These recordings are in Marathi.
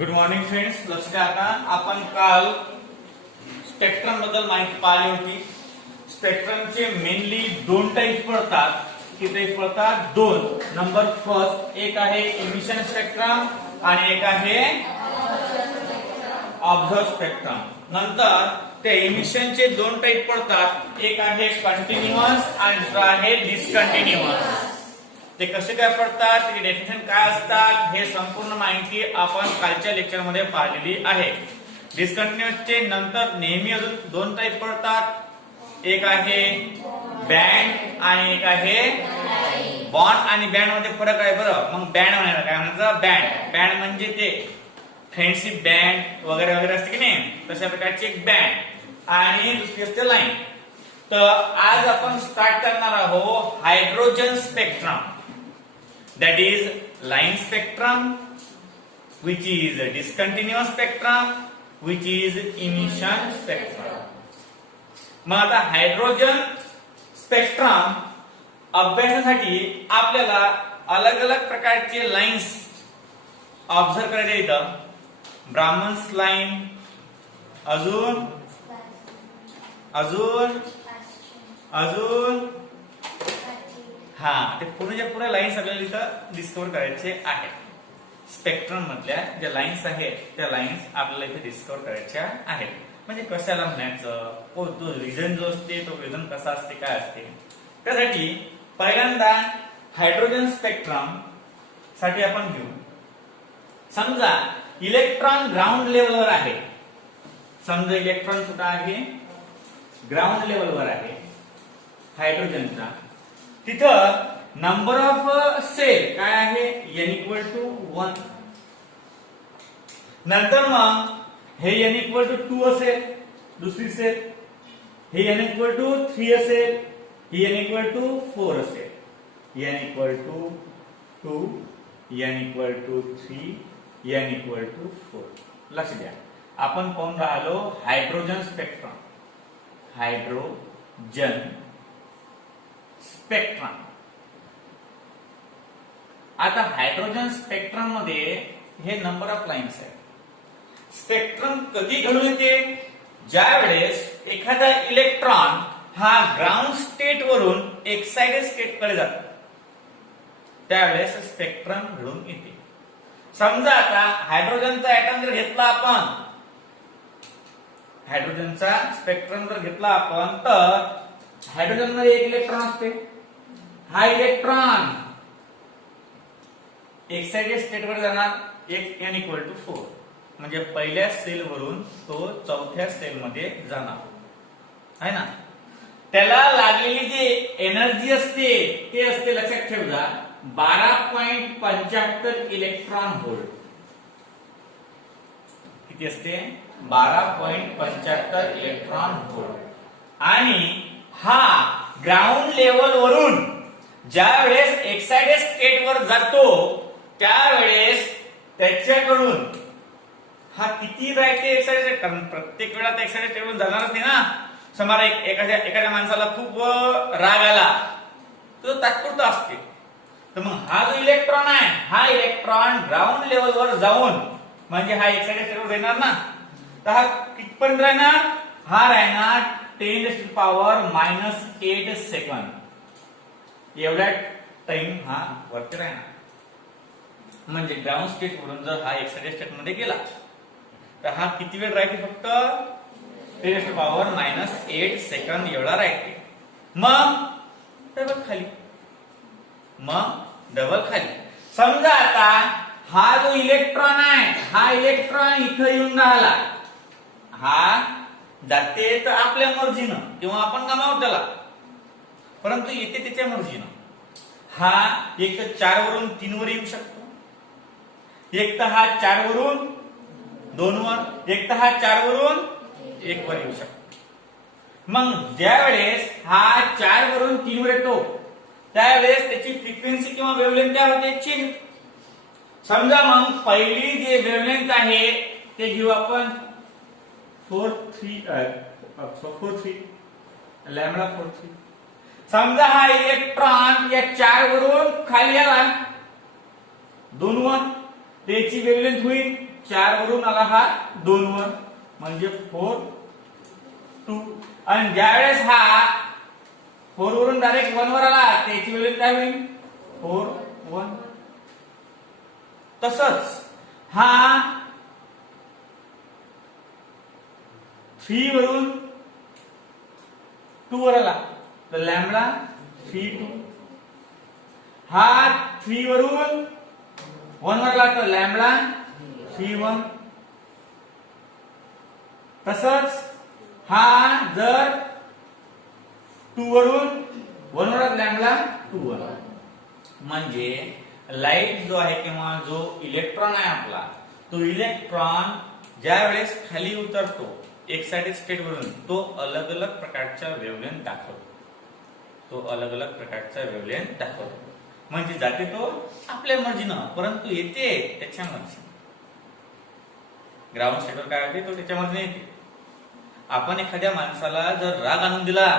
Good morning friends. लक्षात आता आपण काल स्पेक्ट्रम बद्दल माहिती पाहिली होती. स्पेक्ट्रमचे मेनली दोन टाइप पडतात. किती टाइप पडतात? दोन. नंबर फर्स्ट एक आहे इमिशन स्पेक्ट्रम आणि एक आहे ऑब्झर्व स्पेक्ट्रम. नंतर त्या इमिशनचे दोन टाइप पडतात. एक आहे कंटिन्युअस आणि दुसरा आहे डिसकंटिन्युअस. ते कसे काय पडतात, त्याची डेफिनेशन काय असतात, हे संपूर्ण माहिती आपण कालच्या लेक्चर मध्ये पाहिलेली आहे. डिस्कंटिन्युअसचे नंतर नेहमी अजून दोन टाइप पडतात. एक आहे बँड आणि एक आहे बॉन्ड. आणि बँड मध्ये फरक आहे बरं. मग बँड म्हणायला काय म्हणायचं? बँड. बँड म्हणजे ते फ्रेंडशिप बँड वगैरे वगैरे असते की नाही, तशा प्रकारची एक बँड. आणि दुसरी असते लाईन. तर आज आपण स्टार्ट करणार आहोत hydrogen spectrum. That is line spectrum, which is a discontinuous spectrum, which is emission spectrum. मग आता हायड्रोजन स्पेक्ट्रम अभ्यासासाठी आपल्याला अलग अलग प्रकारचे लाईन्स ऑब्झर्व करायचे येतं. ब्राह्मन्स लाईन, अजून अजून अजून हा ते पूर्ण लाईन्स आपल्याला इथं डिस्कवर करायचे आहेत. स्पेक्ट्रम मधल्या ज्या लाईन्स आहेत त्या लाईन्स आपल्याला इथे डिस्कवर करायच्या आहेत. म्हणजे कशाला म्हणायचं, तो रिझन जो असते तो रिझन कसा असते, काय असते. त्यासाठी पहिल्यांदा हायड्रोजन स्पेक्ट्रम साठी आपण घेऊ. समजा इलेक्ट्रॉन ग्राउंड लेवलवर आहे. समजा इलेक्ट्रॉन कुठं आहे? ग्राउंड लेवलवर आहे हायड्रोजनचा. तिथं नंबर ऑफ सेल काय आहे? n=1. नंतर मग हे n=2 असेल दुसरी सेल, हे n=3 असेल, हे n=4 असेल, n=2, n=3, n=4. लक्ष द्या, आपण पाहून राहिलो हायड्रोजन स्पेक्ट्रम. Hydrogen spectrum. आता हायड्रोजन स्पेक्ट्रम मध्ये हे नंबर ऑफ लाईन्स आहेत. स्पेक्ट्रम कधी घडून येते? ज्या वेळेस एखादा इलेक्ट्रॉन हा ग्राउंड स्टेट वरून एक्साइटेड स्टेट कडे जातो त्यावेळेस स्पेक्ट्रम घडून येते. समजा आता हायड्रोजनचा ऍटम जर घेतला आपण, हायड्रोजनचा स्पेक्ट्रम जर घेतला आपण, तर हायड्रोजन मध्ये एक इलेक्ट्रॉन असते. हा इलेक्ट्रॉन एक्साइटेड स्टेट वर जाणार. एक n=4 म्हणजे पहिल्या सेल वरून तो चौथ्या सेल मध्ये जाणार आहे ना. त्याला लागलेली जी एनर्जी असते ते असते, लक्षात ठेवा, 12.75 इलेक्ट्रॉन व्होल्ट. किती असते? 12.75 इलेक्ट्रॉन व्होल्ट. आणि हा ग्राउंड लेवल वरून ज्या वेळेस एक्साइटेड स्टेट वर जातो त्यावेळेस त्याच्याकडून हा किती राहते एक्साइटेड? कारण प्रत्येक वेळा त्या एक्साइटेड स्टेट वरून जाणारच नाही ना. समजा एखाद्या माणसाला खूप राग आला तो तात्पुरता असते. तर मग हा जो इलेक्ट्रॉन आहे, हा इलेक्ट्रॉन ग्राउंड लेवल वर जाऊन म्हणजे हा एक्साइटेड स्टेट वर येणार ना. तर हा कितपर्यंत राहणार? हा राहणार 10⁻⁻8 सेकंद. एवढा टाइम हा वरती राहणार. म्हणजे ग्राउंड स्टेट वरून जर हा एक्साइटेड स्टेट मध्ये गेला तर हा किती वेळ राहते? फक्त 10⁻⁻8 सेकंद एवढा राहते. मग डबल खाली, मग डबल खाली. समजा आता हा जो इलेक्ट्रॉन आहे, हा इलेक्ट्रॉन इथं येऊन राहिला. हा जाते तर आपल्या मर्जीनं किंवा आपण गमावू त्याला, परंतु येते त्याच्या मर्जीनं. हा एक तर 4 वरून 3 वर येऊ शकतो, एक तर हा 4 वरून 2 वर, एक तर हा 4 वरून 1 वर येऊ शकतो. मग ज्या वेळेस हा 4 वरून 3 वर येतो त्यावेळेस त्याची फ्रिक्वेन्सी किंवा वेव्हलेंथ काय होते? चेंज. समजा मग पहिली जे वेव्हलेंथ आहे ते घेऊ आपण 43 λ43. समजा हा इलेक्ट्रॉन या 4 वरून खाली आला 2 वर, त्याची वेव्हलेंथ होईल 4 वरून आला हा 2 वर म्हणजे 4 2 आणि ज्यावेळेस हा 4 वरून डायरेक्ट 1 वर आला त्याची व्हॅल्यू काय होईल 4 1. तसंच हा 3 वरून 2 वर आला तर लॅम्बडा 3 2. हा 3 वरून 1 वर आला तर लॅम्बडा 3 1. तसंच हा जर 2 वरून 1 वर लॅम्बडा 2 1. म्हणजे लाईट जो आहे किंवा जो इलेक्ट्रॉन आहे आपला तो इलेक्ट्रॉन ज्या वेळेस खाली उतरतो एक्साइटेड स्टेट वरून तो अलग अलग प्रकारच्या वेव्हलेंथ दाखवतो. तो अलग अलग प्रकारच्या वेव्हलेंथ दाखवतो. म्हणजे जाते तो आपल्या मर्जीनं परंतु येते त्याच्या मर्जीनं. ग्राउंड स्टेटवर काय होते तो त्याच्या मर्जीने येते. आपण एखाद्या माणसाला जर राग आणून दिला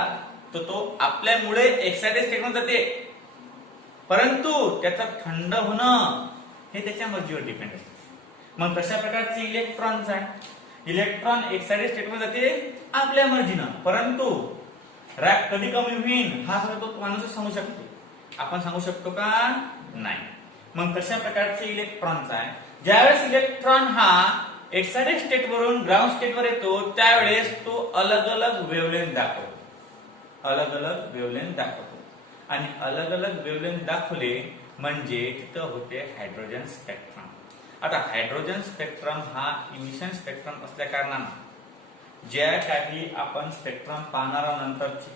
तर तो आपल्यामुळे एक्साइटेड स्टेटमध्ये जाते परंतु त्याचा थंड होणं हे त्याच्या मर्जीवर डिपेंड असते. मग कशा प्रकारचे इलेक्ट्रॉन्स आहे. इलेक्ट्रॉन एक्साइटेड स्टेटमध्ये जाते आपल्या मर्जीनं परंतु राग कधी कमी होईल हा तो माणूसच सांगू शकतो. आपण सांगू शकतो का नाही. मग कशा प्रकारचे इलेक्ट्रॉन्स आहे. ज्यावेळेस इलेक्ट्रॉन हा एक्साइटेड स्टेट वरून ग्राउंड स्टेट वर येतो त्यावेळेस तो अलग अलग वेव्हलेंथ दाखवतो. अलग अलग वेव्हलेंथ दाखवतो आणि अलग अलग वेव्हलेंथ दाखवले म्हणजे तिथं होते हायड्रोजन स्पेक्ट्रम. आता हायड्रोजन स्पेक्ट्रम हा इमिशन स्पेक्ट्रम असल्या कारणाने ज्या काही आपण स्पेक्ट्रम पाहणार आहोत नंतरची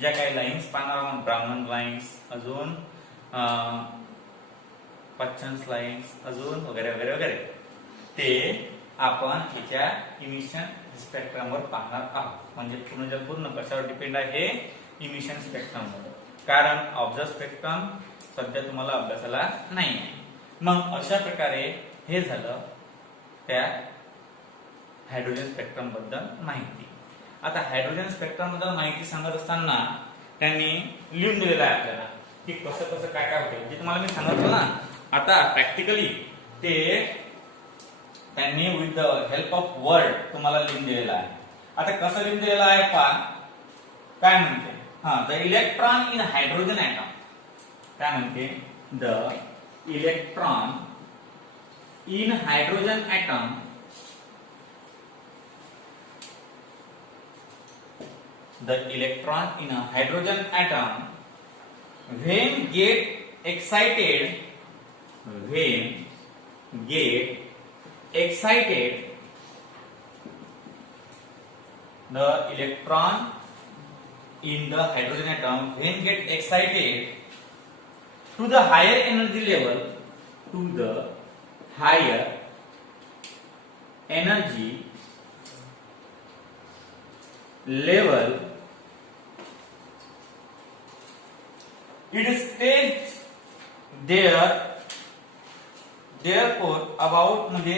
ज्या काही लाईन्स पाहणार आहोत ब्राउन लाईन्स अजून पच्चन्स लाईन्स अजून वगैरे वगैरे वगैरे ते आपण याच्या इमिशन स्पेक्ट्रम वर पाहणार आहोत. म्हणजे पूर्ण कशावर डिपेंड आहे हे इमिशन स्पेक्ट्रम वर. कारण ऑब्झर्व स्पेक्ट्रम सध्या तुम्हाला अभ्यासाला नाही आहे. मग अशा प्रकारे हे झालं त्या हायड्रोजन स्पेक्ट्रम बद्दल माहिती. आता हायड्रोजन स्पेक्ट्रम बद्दल माहिती सांगत असताना त्यांनी लिहून दिलेलं आहे आपल्याला की कसं कसं काय काय होते. जे तुम्हाला मी सांगितलं ना आता प्रॅक्टिकली ते त्यांनी with the help of word तुम्हाला लिहून दिलेलं आहे. आता कसं लिहून दिलेलं आहे पहा काय म्हणते. The electron in hydrogen atom काय म्हणते. The electron in hydrogen atom the electron in a hydrogen atom when get excited the electron in the hydrogen atom when get excited to the higher energy level it stays there therefore about म्हणजे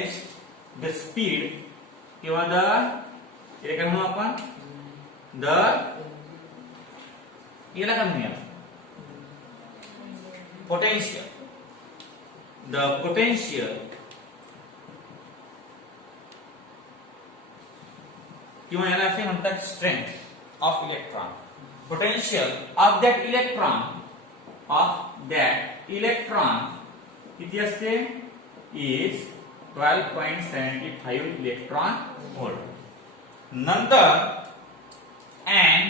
the speed किंवा the हे काय म्हणू आपण the याला काय म्हणूया potential the potential किंवा याला असे म्हणतात strength of electron. Potential of that electron किती असते is 12.75 इलेक्ट्रॉन व्होल्ट. नंतर and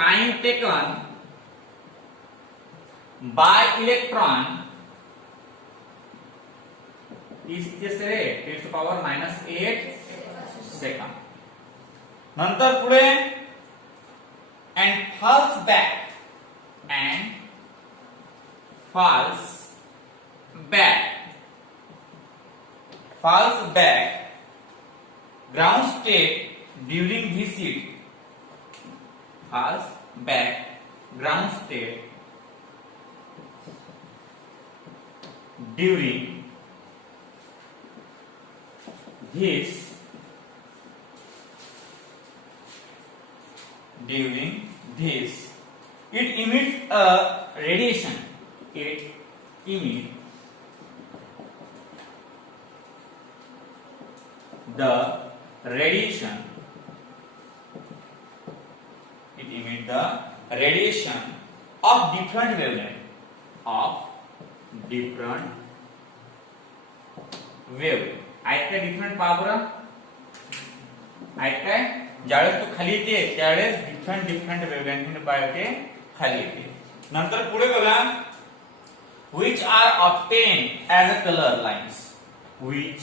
time taken by electron is just 10 to power -8 second. नंतर पुढे and falls back ground state during this heat falls back ground state during this it emits a radiation. It emits the radiation, it emit the radiation of different wavelength, wave आहेत काय डिफरंट पहा बरं आहेत काय ज्यावेळेस तो खाली येते त्यावेळेस डिफरंट वेव्हलेंथ काय होते खाली येते नंतर पुढे बघा which are obtained as a color lines which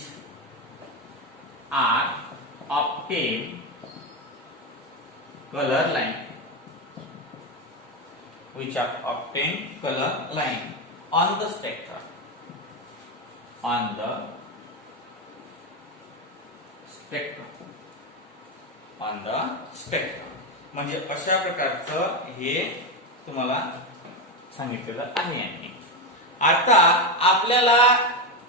are obtained color line which are obtained color line on the spectrum म्हणजे अशा प्रकारचं हे तुम्हाला सांगितलेलं आहे यांनी आता आपल्याला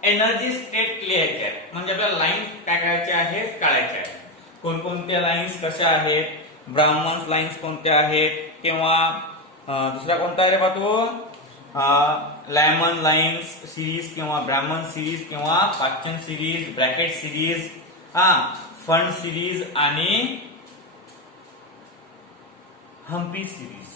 एनर्जी स्टेट लिहायचे आहेत म्हणजे आपल्याला लाईन्स काय करायच्या आहेत काढायच्या आहेत कोणकोणत्या लाईन्स कशा आहेत ब्राह्मण लाईन्स कोणत्या आहेत किंवा दुसरा कोणता आहे रे पाहतो लॅमन लाईन्स सिरीज किंवा ब्राह्मण सिरीज किंवा पाचन series bracket series fund series आणि हम्पी सिरीज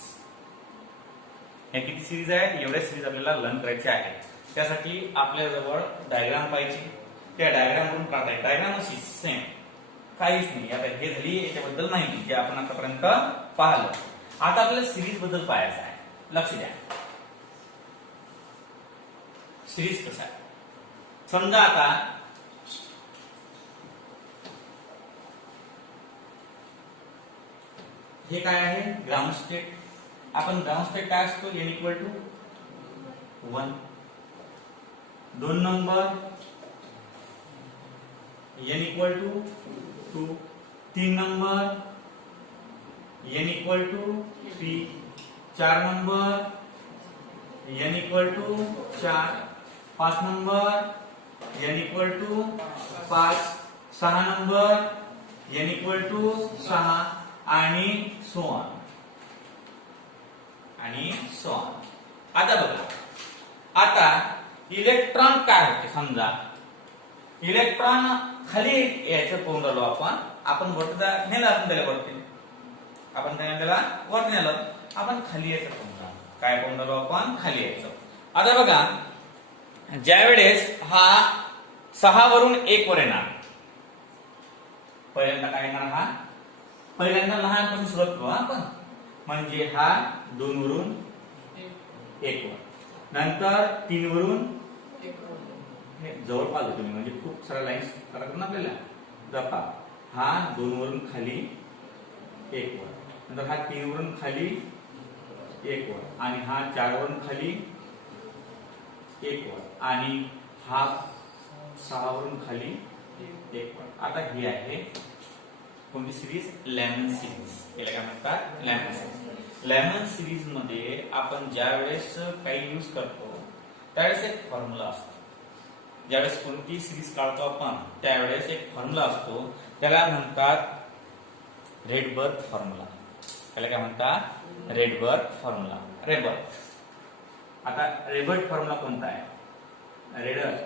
हे किती सिरीज आहेत एवढ्या सिरीज आपल्याला लर्न करायचे आहेत त्यासाठी आपल्याजवळ डायग्राम पाहिजे त्या डायग्राम वरून काढता येईल डायग्राम अशी सेम काहीच नाही आता हे झाली याच्याबद्दल माहिती जे आपण आतापर्यंत पाहिलं आता आपल्याला सिरीज बद्दल पाहायचं आहे लक्ष द्या सिरीज कसा आहे समजा आता हे काय आहे ग्राउंड स्टेट आपण ग्राउंड स्टेट काय असतो n equal to 1 2 number n equal to 2 3 number n equal to 3 4 number n equal to 4 5 number n equal to 5 6 number n equal to 6 आणि सो ऑन आता बघा आता इलेक्ट्रॉन काय होते समजा इलेक्ट्रॉन खाली यायचं पाहून राहिलो आपण वरती नेलं आपण त्याला वरती नेलं आपण खाली यायचं पाहून राहिलो काय पाहून राहिलो आपण खाली यायचं आता बघा ज्या वेळेस हा 6 वरून 1 वर येणार पहिल्यांदा काय येणार हा पहिल्यांदा लहानपासून सुरुवात करू आपण म्हणजे हा 2 वरून 1 वर नंतर 3 वरून जवळ पाहतो तुम्ही म्हणजे खूप साऱ्या लाईन्स करायचं ना आपल्याला जपा हा 2 वरून खाली 1 वर नंतर हा 3 वरून खाली 1 वर आणि हा 4 वरून खाली 1 वर आणि हा 6 वरून खाली 1 वर आता ही आहे कोणती सिरीज लेमन सिरीज याला काय म्हणतात लेमन सिरीज मध्ये आपण ज्या वेळेस काही यूज करतो त्यावेळेस एक फॉर्म्युला असतो ज्यावेळेस कोणती सिरीज काढतो आपण त्यावेळेस एक फॉर्म्युला असतो त्याला म्हणतात रेडबर्ग फॉर्म्युला त्याला काय म्हणतात रेडबर्ग फॉर्म्युला आता रेडबर्ग फॉर्म्युला कोणता आहे रेडबर्ग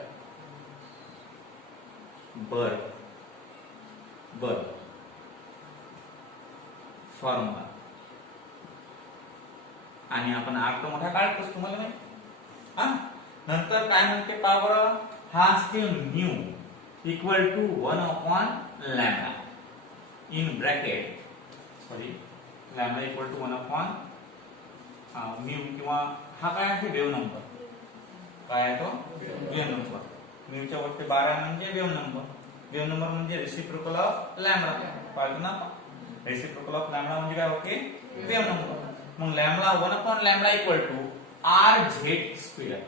फॉर्म्युला आणि आपण अर्थ मोठा काढतोच तुम्हाला माहिती नंतर काय म्हणते पावर हा असते mu equal to 1 upon lambda in bracket lambda equal to 1 upon mu किंवा हा काय आहे वेव्ह नंबर काय आहे तो वेव्ह नंबर म्यूच्या वरती 12 म्हणजे वेव्ह नंबर म्हणजे रेसिप्रोकल ऑफ लॅम्बडा पाहिजे ना रेसिप्रोकल ऑफ लॅम्बडा म्हणजे काय होते वेव्ह नंबर मग lambda 1 upon lambda equal to R Z square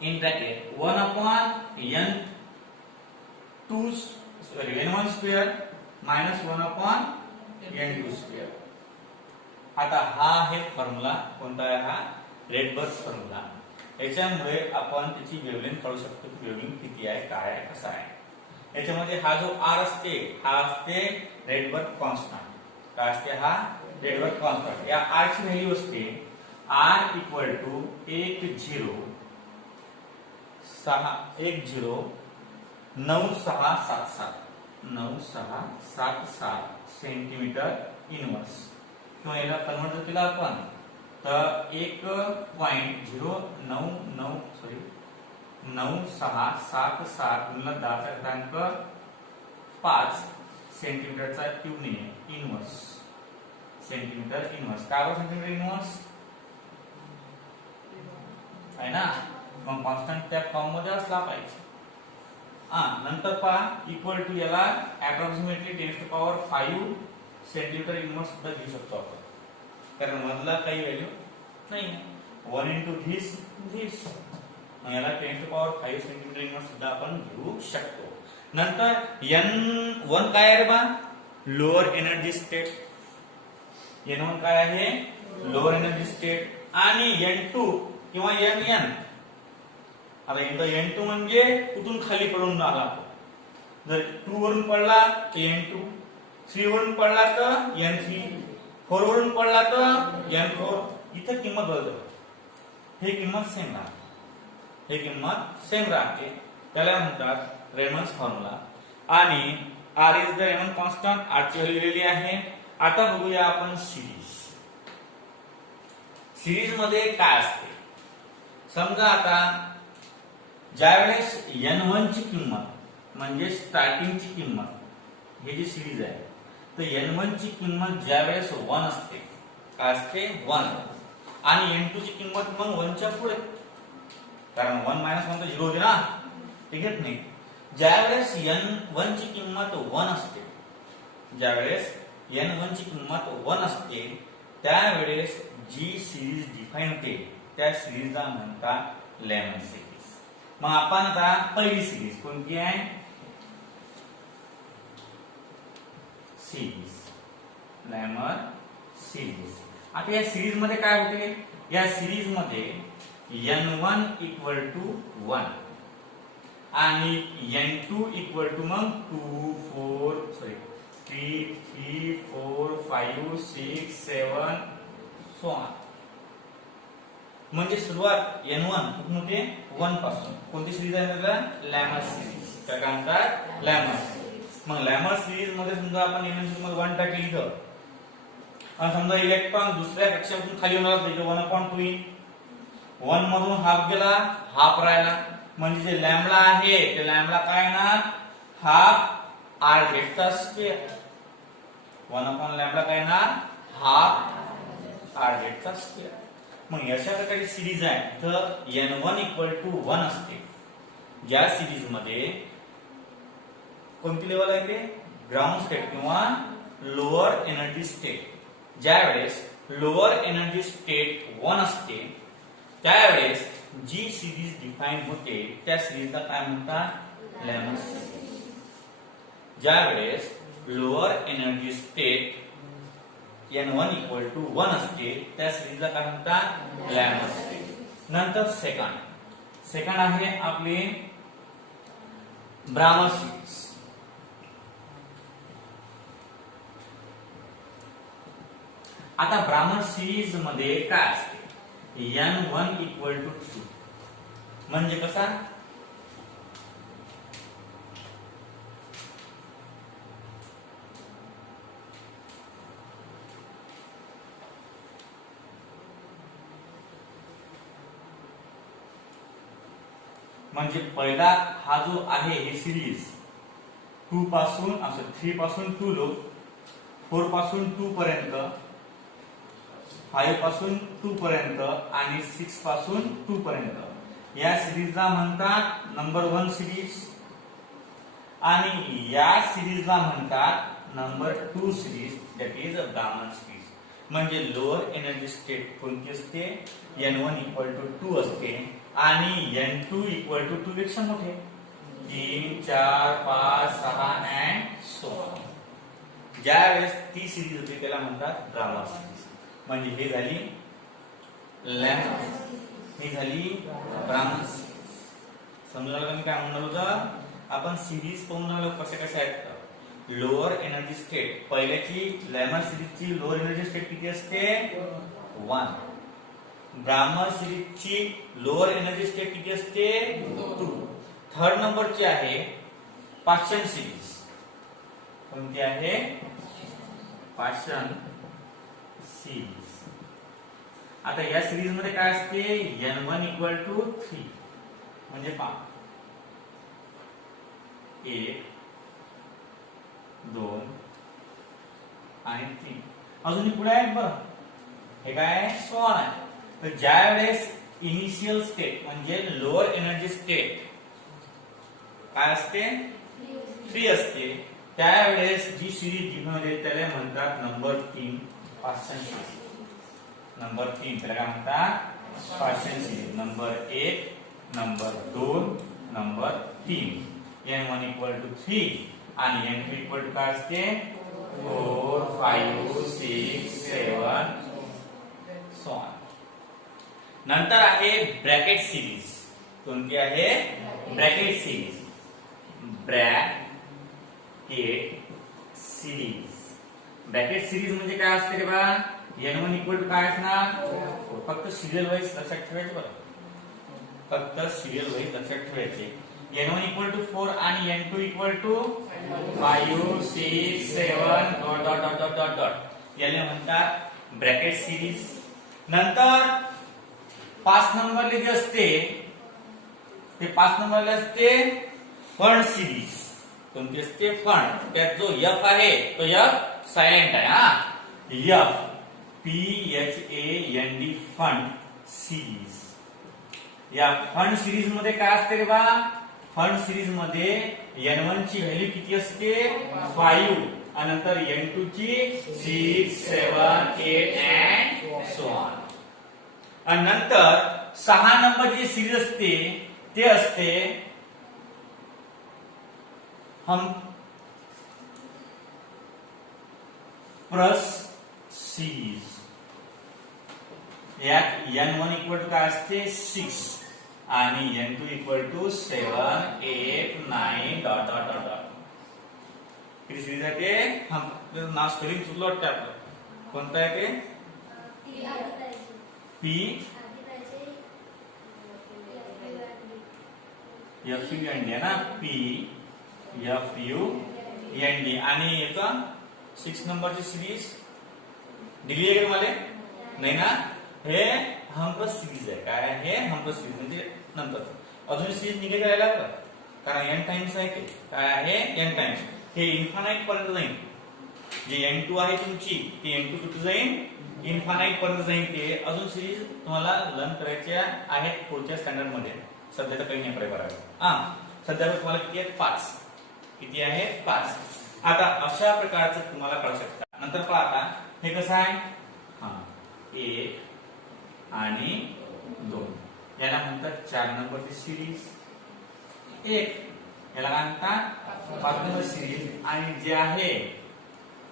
in bracket 1 upon n1 square minus 1 upon n2 square आता हा आहे फॉर्म्युला कोणता आहे हा रेडबर्ग फॉर्म्युला याच्यामुळे आपण त्याची वेव्हलेंथ काढू शकतो की वेव्हलेंथ किती आहे काय आहे कसा आहे याच्यामध्ये हा जो आर असते हा असते रेडबर्ग कॉन्स्टंट काय असते हा रेडबर्ग कॉन्स्टंट या आर ची व्हॅल्यू असते R equal to 10 9677 centimetre inverse किंवा याला कन्वर्ट केला आपण तर 9677 गुणिले 10⁻5 सेंटीमीटरचा क्यूब नाही इनवर्स सेंटीमीटर इनवर्स काय होतं सेंटीमीटर इनवर्स आहे ना मग कॉन्स्टंट त्या फॉर्म मध्ये असला पाहिजे नंतर पहा इक्वल टू याला अप्रॉक्सिमेटली 10⁵ सेंटीमीटर इनवर्स सुद्धा घेऊ शकतो आपण कारण मधला काही व्हॅल्यू नाही 1 into this मग याला 10⁵ सेंटीमीटर इनवर्स सुद्धा आपण घेऊ शकतो नंतर n1 काय आहे रे बा लोअर एनर्जी स्टेट n1 काय आहे लोअर एनर्जी स्टेट आणि n2 किंवा nn आता एकदा n2 म्हणजे कुठून खाली पडून आला जर 2 वरून पडला n2 3 वरून पडला तर n3 4 वरून पडला तर n4 इथे किंमत बदलते हे किंमत सेम राहते त्याला म्हणतात रेमंड्स फॉर्म्युला आणि r is the Raymond constant r ची व्हॅल्यू दिलेली आहे आता बघूया आपण सिरीज मध्ये काय असते समजा आता ज्यावेळेस n1 ची किंमत म्हणजे स्टार्टिंग ची किंमत हे जी सिरीज आहे तर n1 ची किंमत ज्यावेळेस 1 असते काय असते 1 आणि n2 ची किंमत मग 1 च्या पुढे कारण 1 - 1 तर 0 होते ना ते घेत नाही ज्यावेळेस n1 ची किंमत 1 असते ज्यावेळेस n1 ची किंमत 1 असते त्यावेळेस जी सिरीज डिफाइन होते त्या सिरीजला म्हणतात लेमन सिरीज मग आपण आता पहिली सिरीज कोणती आहे सिरीज लेमन सिरीज आता या सिरीज मध्ये काय होते या सिरीज मध्ये n1 = 1 आणि n2 = मग 3 4 5 6 7 सो ऑन म्हणजे सुरुवात n1 कुठून होते 1 पासून कोणती सिरीज आहे त्याला लॅमर सिरीज काय म्हणतात लॅमर मग लॅमर सिरीज मध्ये समजा आपण n1 मध्ये 1 टाकले इथं आणि समजा इलेक्ट्रॉन दुसऱ्या कक्षातून खाली होणार तर 1/2 येईल 1 मधून हाफ गेला हाफ राहिला म्हणजे जे लॅम्बडा आहे ते लॅम्बडा काय ना हाफ r चा स्क्वेअर 1/λ काय ना हाफ r चा स्क्वेअर मग अशा प्रकारची सिरीज आहे तर n1 = 1 असते ज्या सिरीज मध्ये कोणती लेवल आहे ते ग्राउंड स्टेट किंवा लोअर एनर्जी स्टेट ज्यावेळेस लोअर एनर्जी स्टेट 1 असते त्यावेळेस जी सिरीज डिफाइन होते त्या सिरीजला काय म्हणतात लॅमर सिरीज ज्यावेळेस लोअर एनर्जी स्टेट n1 = 1 असते त्या सिरीजला काय म्हणतात लॅमर सिरीज नंतर सेकंड आहे आपले ब्रामर सिरीज आता ब्रामर सिरीज मध्ये काय असते n1 = 2 म्हणजे कसा म्हणजे पहिला हा जो आहे हे सिरीज 3 पासून 2 लोक 4 पासून 2 पर्यंत 5 पासून 2 पर्यंत आणि 6 पासून 2 पर्यंत या सिरीजला म्हणतात नंबर 1 सिरीज आणि या सिरीजला म्हणतात number 2 series that is a ब्राह्मण सिरीज म्हणजे लोअर एनर्जी स्टेट कोणती असते n1 = 2 असते आणि n2 = 2 पेक्षा मोठे 3 4 5 6 अँड सो ऑन ज्यावेळेस ती सिरीज होते त्याला म्हणतात ब्राह्मण सिरीज म्हणजे हे झाली लॅमर ही झाली ब्राह्मण सिरीज समजलं का मी काय म्हणणार होतं आपण सिरीज पाहून राहिलो कसे आहेत लोअर एनर्जी स्टेट पहिल्याची लॅमर सिरीजची लोअर एनर्जी स्टेट किती असते 1 ब्राह्मण सिरीजची लोअर एनर्जी स्टेट किती असते 2 थर्ड नंबरची आहे पाशन सिरीज. कोणती आहे? Paschen series. आता या सिरीज मध्ये काय असते? n1 इक्वल टू 3 म्हणजे पहा 1 2 आणि 3 अजून पुढे आहेत बरं. हे काय सॉन आहे. तर ज्या वेळेस इनिशियल स्टेट म्हणजे लोअर एनर्जी स्टेट काय असते? 3 असते. त्यावेळेस जी सिरीज जिथे त्याला म्हणतात नंबर 3 पाशन सिरीज. नंबर 3 त्याला काय म्हणतात? Paschen series. Number 1 number 2 number 3. n1 equal to 3 आणि n2 इक्वल टू काय असते? 4 5 6 7 सो ऑन. नंतर आहे ब्रॅकेट सिरीज. कोणती आहे? Bracket series. Bracket series. Bracket series म्हणजे काय असते रे बा? n1 इक्वल टू काय असणार? फक्त सिरियल वाईज लक्षात ठेवायचे बरं. फक्त सिरियल वाईज लक्षात ठेवायचे. n1 इक्वल टू 4 आणि n2 equal to 5 6 7 dot dot dot dot dot dot याला म्हणतात ब्रॅकेट सिरीज. नंतर 5 नंबरले जे असते ते 5 नंबरला असते फंड सिरीज. कोणती असते? फंड. त्यात जो f आहे तो f सायलेंट आहे. हा f PHAND फंड सिरीज. या फंड सिरीज मध्ये काय असते रे बा? फंड सिरीज मध्ये n1 ची व्हॅल्यू किती असते? 5 आणि नंतर n2 ची 6 7 8 अँड सो ऑन. आणि नंतर 6 नंबरची सिरीज असते ते असते हम प्लस सिरीज. यात n1 इक्वल टू काय असते? 6 आणि n2 equal to 7 8 9 dot dot dot dot. किती सिरीज आहे ते? हम नाव स्पेलिंग चुकलं वाटतं आपलं. कोणतं आहे ते? P F U N D आहे ना? P F U N D. आणि याचा 6 नंबरची सिरीज दिली आहे का मला? नाही ना? हे हमप्लस सिरीज आहे. काय आहे? हमप्लस सिरीज म्हणजे नंतर अजून सिरीज निघे करायला का? कारण n टाइम्स आहे ते. काय आहे? n times. हे इन्फानाइट पर्यंत जाईल. जे n2 आहे तुमची ती n2 कुठे जाईल? इन्फानाइट पर्यंत जाईल. ते अजून सिरीज तुम्हाला लर्न करायच्या आहेत पुढच्या स्टँडर्ड मध्ये. सध्या तर काही नाही करायचं. सध्या तुम्हाला किती आहेत? 5. किती आहेत? 5. आता अशा प्रकारचं तुम्हाला कळू शकता. नंतर पहा आता हे कसं आहे? 1 आणि 2 याला म्हणतात 4 नंबरची सिरीज. 1 याला काय म्हणतात? 5 नंबर सिरीज. आणि जे आहे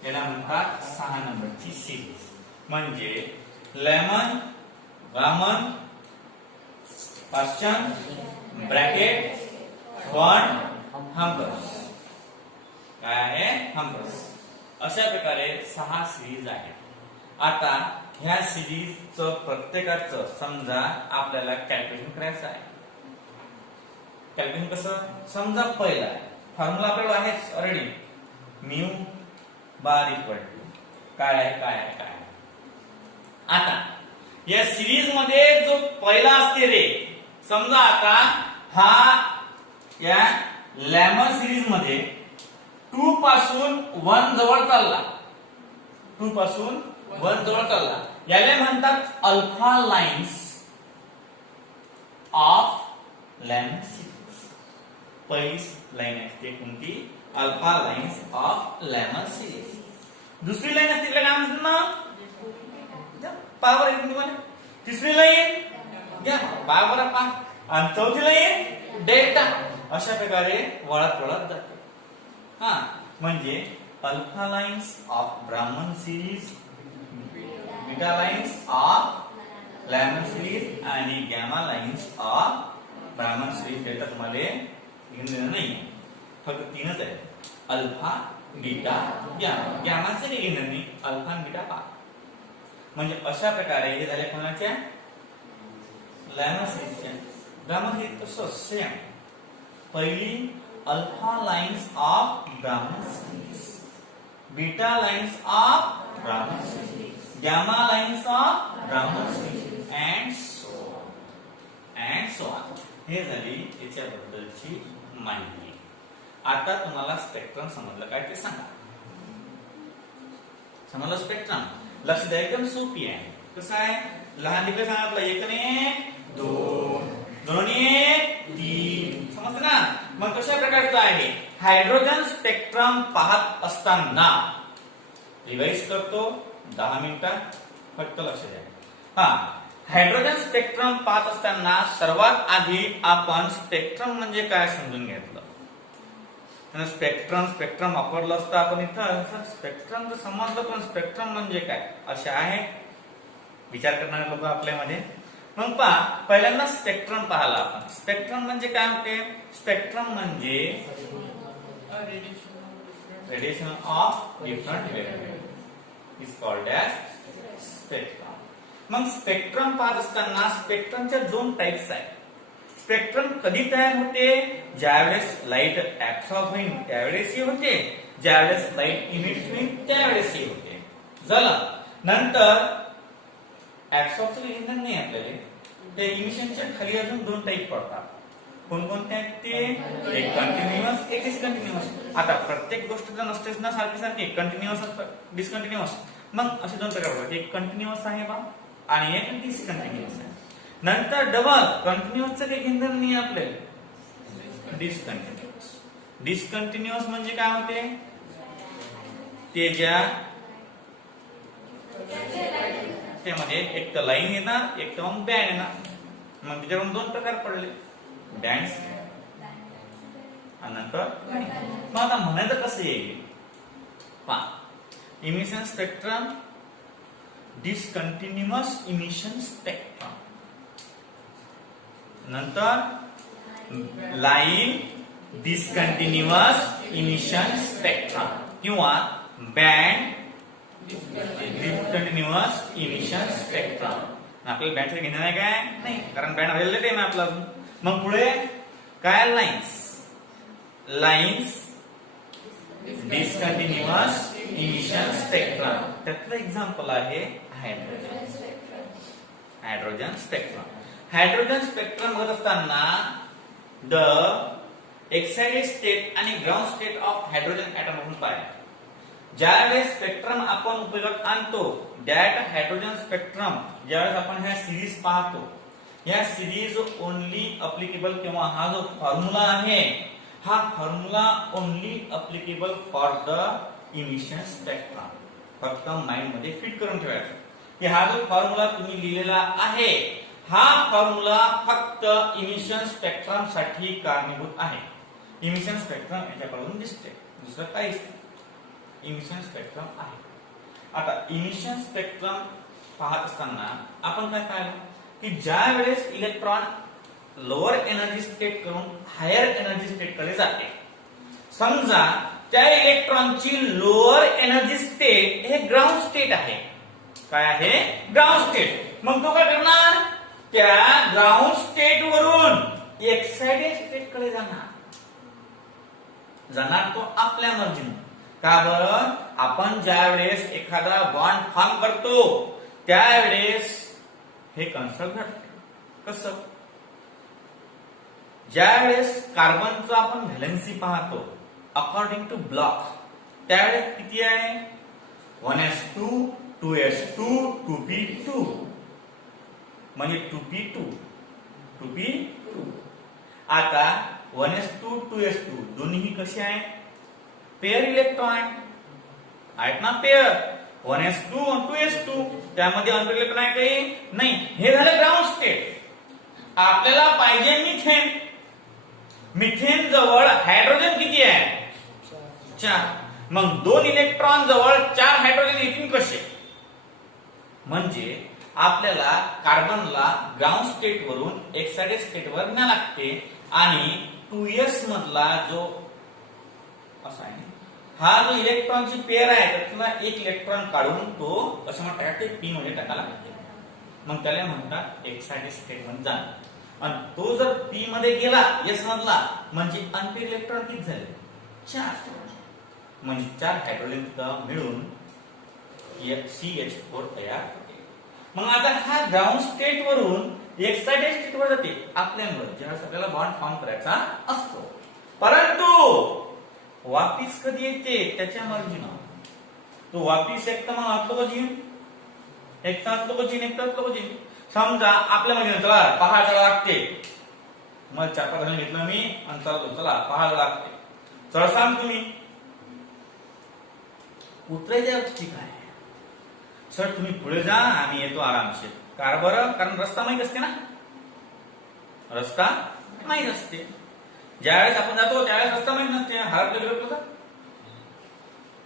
याला म्हणतात 6 नंबरची सिरीज. म्हणजे लेमन रामन पाशन ब्रॅकेट फंड हमप्लस. काय आहे? हमप्लस. अशा प्रकारे 6 सिरीज आहेत. आता ह्या सिरीजचं प्रत्येकाचं समजा आपल्याला कॅल्क्युलेशन करायचं आहे. कॅल्क्युलेशन कसं? समजा पहिला फॉर्म्युला आपल्याला आहेच already. Mu bar equal to काय आहे? काय आहे? काय आहे? आता या सिरीज मध्ये जो पहिला असते रे, समजा आता हा या लॅमर सिरीज मध्ये 2 पासून 1 जवळ चालला. 2 पासून 1 जवळ चालला. याला म्हणतात alpha lines of Lyman series. पहिली लाईन असते कोणती? Alpha lines of Lyman series. दुसरी लाईन असते काय म्हणतात ना? पावर येते तुम्हाला. तिसरी लाईन घ्या पावर पा. आणि चौथी लाईन डेल्टा. अशा प्रकारे वळत वळत जाते. म्हणजे अल्फा लाइन्स ऑफ ब्राह्मण series, beta lines of lemon series आणि गॅमा लाइन्स ऑफ ब्राह्मण सिरीज. डेल्टा तुम्हाला घेणं नाही. फक्त 3च आहे. Alpha beta gamma. गॅमाचं काही घेणं नाही. अल्फा आणि बीटा पा. म्हणजे अशा प्रकारे हे झाले कोणाच्या? लॅमर सिरीजच्या. ब्राह्मण सिरीज तसं सेम. पहिली alpha lines of Brahman series, beta lines of Brahman series, gamma lines of Brahman series, and so on. हे झाली याच्याबद्दलची माहिती. आता तुम्हाला स्पेक्ट्रम समजलं काय ते सांगा. समजलं स्पेक्ट्रम? लक्ष द्या, एकदम सोपी आहे. कसं आहे? लहान दिवस सांगितलं 1 ने 2, 2 ने 3. समजतं ना? मग कशा प्रकारचं आहे? हायड्रोजन स्पेक्ट्रम पाहत असताना रिवाइज करतो 10 मिनिटात, फक्त लक्ष द्या. हायड्रोजन स्पेक्ट्रम पाहत असताना सर्वात आधी आपण स्पेक्ट्रम म्हणजे काय समजून घेतलं. स्पेक्ट्रम वापरलं असतं आपण इथं. स्पेक्ट्रम तर समजलं, पण स्पेक्ट्रम म्हणजे काय असे आहे विचार करणारे लोक आपल्यामध्ये. मग पहा, पहिल्यांदा स्पेक्ट्रम पाहिला आपण. स्पेक्ट्रम म्हणजे काय होते? स्पेक्ट्रम म्हणजे radiation of different wavelength is called as spectrum. मग स्पेक्ट्रम पाहत असताना स्पेक्ट्रमच्या 2 टाइप्स आहेत. स्पेक्ट्रम कधी तयार होते? ज्यावेळेस लाईट ऍब्सॉर्ब होईल त्यावेळेस होते, ज्यावेळेस लाईट इमिट होईल त्यावेळेस होते. झालं. नंतर ऍब्सॉर्बचं इंधन नाही आपल्याला, ते इमिशनच्या खाली अजून 2 टाइप पडतात. कोणकोणते आहेत ते? एक कंटिन्युअस, एक डिसकंटिन्युअस. आता प्रत्येक गोष्ट जर नसतेच ना सारखी कंटिन्युअस डिसकंटिन्युअस, मग असे 2 प्रकार पडतात. एक कंटिन्युअस आहे बा आणि एक डिसकंटिन्युअस आहे. नंतर डबल कंटिन्युअसचं काही इंधन नाही आपल्याला, डिसकंटिन्युअस. डिसकंटिन्युअस म्हणजे काय होते? त्यामध्ये एक तर लाईन येणार, एक तर मग बँड येणार. मग त्याच्यावरून 2 प्रकार पडले, बँड आणि नंतर. मग आता म्हणायचं कसं येईल पहा. Emission spectrum, discontinuous emission spectrum, नंतर लाईन डिसकंटिन्युअस इमिशन स्पेक्ट्रम किंवा बँड डिसकंटिन्युअस इमिशन स्पेक्ट्रम. आपल्याला बँडचं घेणं नाही काय? नाही, कारण बँड व्हायला टाइम आहे आपला. मग पुढे काय? Lines discontinuous emission spectrum. त्यातलं एक्झाम्पल आहे हायड्रोजन स्पेक्ट्रम. हायड्रोजन स्पेक्ट्रम बघत असताना द एक्साइटेड स्टेट आणि ground state of hydrogen atom म्हणून पाहिजे. ज्यावेळेस स्पेक्ट्रम आपण उपयोगात आणतो, दॅट हायड्रोजन स्पेक्ट्रम, ज्यावेळेस आपण ह्या सिरीज पाहतो, ह्या सिरीज ओनली अप्लिकेबल, किंवा हा जो फॉर्म्युला आहे हा formula only applicable for the emission spectrum. फक्त माइंड मध्ये फिट करून ठेवायचं की हा जो फॉर्म्युला तुम्ही लिहिलेला आहे हा फॉर्म्युला फक्त इमिशन स्पेक्ट्रम साठी कारणीभूत आहे. इमिशन स्पेक्ट्रम याच्याकडून दिसते, दुसरं काहीच नाही. इमिशन स्पेक्ट्रम आहे. आता इमिशन स्पेक्ट्रम पाहत असताना आपण काय पाहिलं की ज्या वेळेस इलेक्ट्रॉन लोअर एनर्जी स्टेट करून हायर एनर्जी स्टेट कडे जाते, समजा त्या इलेक्ट्रॉनची लोअर एनर्जी स्टेट हे ग्राउंड स्टेट आहे. काय आहे? Ground state. मग तो काय करणार? त्या ग्राउंड स्टेट वरून एक्साइटेड स्टेट कडे जाणार तो आपल्या मर्जीने. का बरं? आपण ज्या वेळेस एखादा बॉन्ड फॉर्म करतो त्यावेळेस हे कन्सेप्ट घडते. कसं? ज्या वेळेस कार्बनचा आपण व्हॅलेन्सी पाहतो अकॉर्डिंग टू ब्लॉक, त्यावेळेस किती आहे? 1s2 2s2 2p2, म्हणजे 2p2 2p2. आता 1s2 2s2 दोन्ही कसे आहेत? पेअर इलेक्ट्रॉन आहेत ना, पेअर 1s2 2s2. त्यामध्ये अंतर इलेक्ट्रॉन आहे काही नाही. हे झालं ग्राउंड स्टेट. आपल्याला पाहिजे मिथेन. मिथेन जवळ हायड्रोजन किती आहे? 4. मग 2 इलेक्ट्रॉन जवळ 4 हायड्रोजन येतील कसे? म्हणजे आपल्याला कार्बनला ग्राउंड स्टेट वरून एक्साइटेड स्टेट वर न्यावे लागते आणि 2s मधला जो असा आहे हा जो इलेक्ट्रॉनची पेअर आहे त्यातला एक इलेक्ट्रॉन काढून तो असं म्हणतात ते p मध्ये टाकायला लागते. मग त्याला म्हणतात एक्साइटेड स्टेट मध्ये जाणं. आणि तो जर पी मध्ये गेला एस मधला म्हणजे अनपेड इलेक्ट्रॉन किती झाले 4 म्हणजे 4 हायड्रोजन मिळून CH4 तयार होते. मग आता हा ग्राउंड स्टेट वरून एक्साइटेड स्टेट वर जाते आपल्यामुळे ज्यावेळेस आपल्याला बॉन्ड फॉर्म करायचा असतो. परंतु वापिस कधी येते त्याच्या मर्जीनं. तो वापिस एक तर मग आपलं एक तास लोक समजा आपल्या मर्जीनं चला पहाड लागते मग 4-5 जण घेतलं मी आणि चला पहाड लागते चढसाल तुम्ही उतरायच्या ठीक आहे सर तुम्ही पुढे जा आम्ही येतो आरामशीर. कार बरं कारण रस्ता माहित असते ना रस्ता माहित असते. ज्यावेळेस आपण जातो त्यावेळेस रस्ता माहित नसते हरपलं गेलो का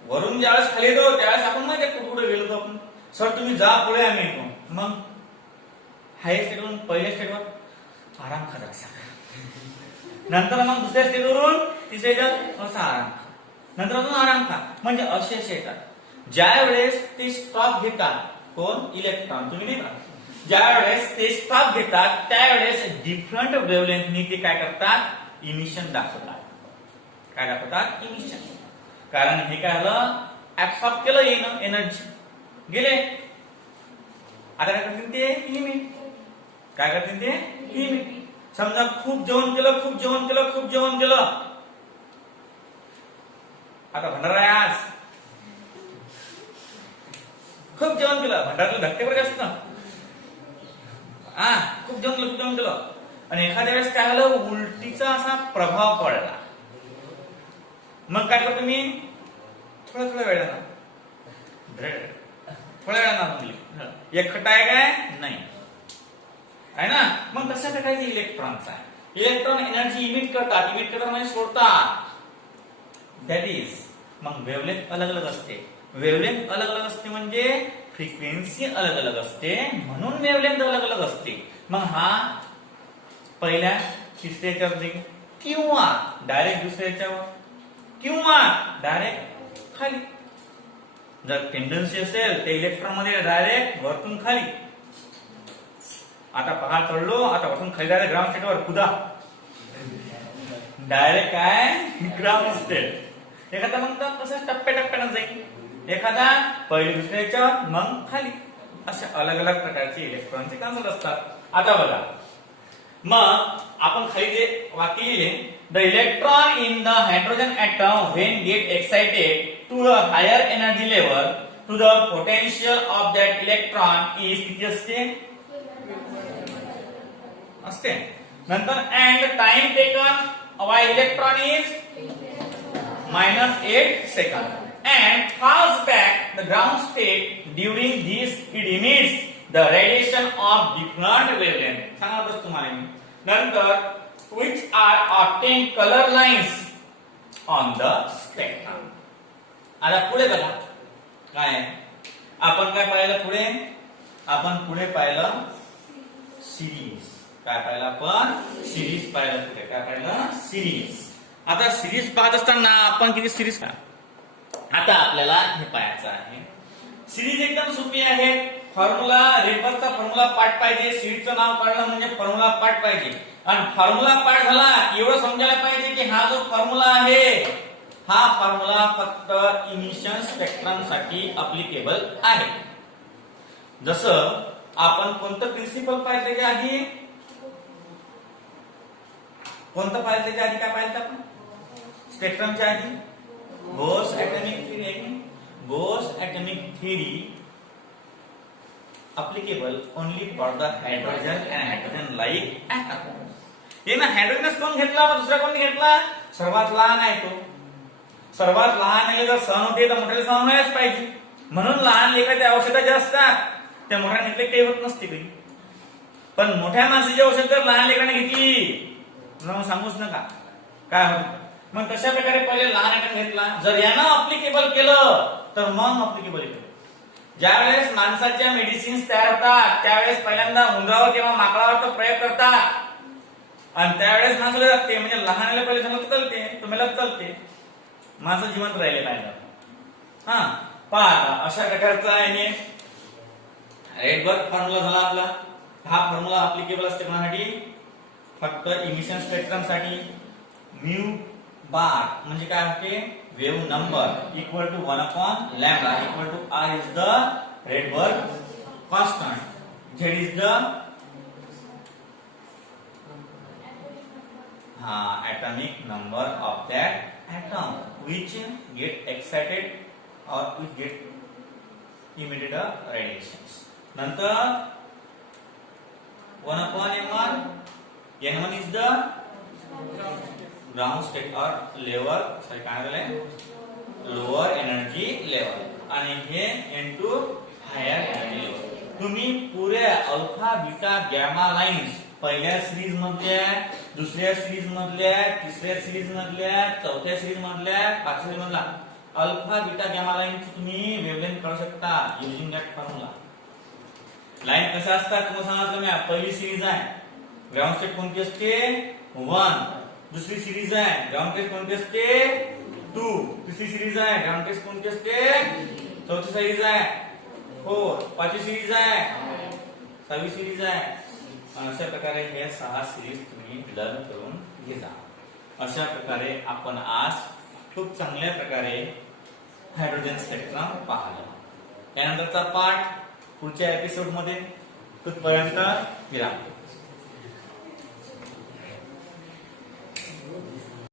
वरून ज्यावेळेस खाली येतो त्यावेळेस आपण माहिती आहे कुठे गेलो आपण. सर तुम्ही जा पुढे आम्ही येतो मग हाय स्टेटवरून पहिल्या स्टेटवर आराम खा नंतर मग दुसऱ्या स्टेटवरून तिसऱ्या असा आराम खा नंतर अजून आराम खा म्हणजे असे येतात. ज्या वेळेस ते स्टॉप घेतात कोण इलेक्ट्रॉन तुम्ही नाही का ज्या वेळेस ते स्टॉप घेतात त्यावेळेस डिफरंट वेव्हलेंथनी ते काय करतात इमिशन दाखवतात. काय दाखवतात इमिशन. कारण हे काय झालं ऍब्सॉर्ब केलं येणं एनर्जी गेले. आता काय करतील ते लिमिट. काय करतील ते लिमिट. समजा खूप जेवण केलं आता भंडारा आहे आज खूप जेवण केलं भंडाराला धक्के बरं जास्त खूप जेवण केलं आणि एखाद्या वेळेस काय झालं उलटीचा असा प्रभाव पडला. मग काय करतो मी थोड्या वेळानं एक खटा आहे काय नाही आहे ना. मग कशा प्रकारचे इलेक्ट्रॉनचा आहे इलेक्ट्रॉन एनर्जी इमिट करतात म्हणजे सोडतात. दॅट इज मग वेव्हलेंथ अलग अलग असते. वेव्हलेंथ अलग अलग असते म्हणजे फ्रिक्वेन्सी अलग अलग असते म्हणून वेव्हलेंथ अलग अलग असते. मग हा पहिल्या तिसऱ्याच्या किंवा डायरेक्ट दुसऱ्याच्यावर किंवा डायरेक्ट खाली. जर टेंडन्सी असेल ते इलेक्ट्रॉन मध्ये डायरेक्ट वरतून खाली. आता पहाड चढलो आता वरतून खाली डायरेक्ट ग्राउंड स्टेटवर कुदा डायरेक्ट काय ग्राउंड स्टेट. एखादा मग कसं टप्प्याटप्प्यानं जाईल. एखादा पहिले दुसऱ्याच्या मग खाली. अशा अलग अलग प्रकारचे इलेक्ट्रॉनचे कॉन्सेप्ट असतात. आता बघा मग आपण खाली जे वाक्य लिहिले the electron in the hydrogen atom when get excited to the higher energy level to the potential of that electron is किती असते नंतर and time taken by electron is -8 second and falls back the ground state. During this it emits the radiation of different wavelength. सांगा बस तुम्हाला मी नंतर which are obtained color lines on the spectrum. आता पुढे बघा काय आपण काय पाहिलं पुढे आपण पुढे पाहिलं सिरीज. काय पाहिलं आपण सिरीज पाहिलं. पुढे काय पाहिलं सिरीज. आता सिरीज पाहत असताना आपण किती सिरीज आता आपल्याला हे पाहायचं आहे. सिरीज एकदम सोपी आहे. फॉर्म्युला रेबरचा फॉर्म्युला पाठ पाहिजे. सीरीजचं नाव काढलं म्हणजे फॉर्म्युला पाठ पाहिजे आणि फॉर्म्युला पाठ झाला एवढं समजायला पाहिजे की हा जो फॉर्म्युला आहे हा फॉर्म्युला फक्त इमिशन स्पेक्ट्रम साठी अप्लिकेबल आहे. जसं आपण कोणतं प्रिन्सिपल पाहिजे त्याच्या आधी कोणतं पाहिजे त्याच्या आधी काय पाहिजे आपण स्पेक्ट्रमच्या आधी Bose atomic theory. Bose atomic theory applicable only for the hydrogen and hydrogen-like atom. हे ना हायड्रोजनच कोण घेतला दुसरा कोण घेतला सर्वात लहान आहे तो. सर्वात लहान आहे जर सहन होते तर मोठ्याला सहन व्हायलाच पाहिजे. म्हणून लहान लेकराच्या औषधा ज्या असतात त्या मोठ्या घेतले काही होत नसते काही. पण मोठ्या माणसाची औषध जर लहान लेकराने घेतली मग सांगूच नका काय होत. मग तशा प्रकारे पहिले लहान आयटम घेतला. जर यानं अप्लिकेबल केलं तर मग अप्लिकेबल केलं. ज्यावेळेस माणसाच्या मेडिसिन्स तयार होतात त्यावेळेस पहिल्यांदा उंदरावर किंवा माकडावर तो प्रयोग करतात आणि त्यावेळेस माणसाला जाते म्हणजे लहानला पहिले जमत चालते तुम्हाला चालते माणसं जिवंत राहिले पाहिजे. हा पहा अशा प्रकारचा आहे रेडबर्ग फॉर्म्युला झाला आपला. हा फॉर्म्युला अप्लिकेबल असते कोणासाठी फक्त इमिशन स्पेक्ट्रम साठी म्यू बार म्हणजे काय होते wave number equal to 1 lambda equal to R is the Rydberg constant, Z is the atomic number of that atom which get excited or which get emitted radiations. नंतर 1/n1, n1 is the ground state or level, sorry काय झालंय lower energy level आणि हे n2 higher energy level. तुम्ही पुऱ्या अल्फा बीटा गॅमा लाईन्स पहिल्या सिरीज मधल्या, दुसऱ्या सिरीज मधल्या, तिसऱ्या सिरीज मधल्या, चौथ्या सिरीज मधल्या, पाचव्या सिरीज मधला अल्फा बीटा गॅमा लाईनची तुम्ही वेवलेंथ काढू शकता युजिंग दॅट फॉर्म्युला. लाईन कशा असतात तुम्हाला सांगितलं मी. पहिली सिरीज आहे ग्राउंड स्टेट कोणती असते 1, दुसरी सिरीज आहे ग्राउंड स्टेट कोणती असते 2, तिसरी सिरीज आहे ग्राउंड स्टेट कोणती असते, चौथी सिरीज आहे 4, पाचवी सिरीज आहे, सहावी सिरीज आहे. अशा प्रकारे हे 6 सिरीज तुम्ही लर्न करून घ्या. अशा प्रकारे आपण आज खूप चांगल्या प्रकारे हायड्रोजन स्पेक्ट्रम पाहिलं. त्यानंतरचा पार्ट पुढच्या एपिसोड मध्ये. तिथपर्यंत विराम.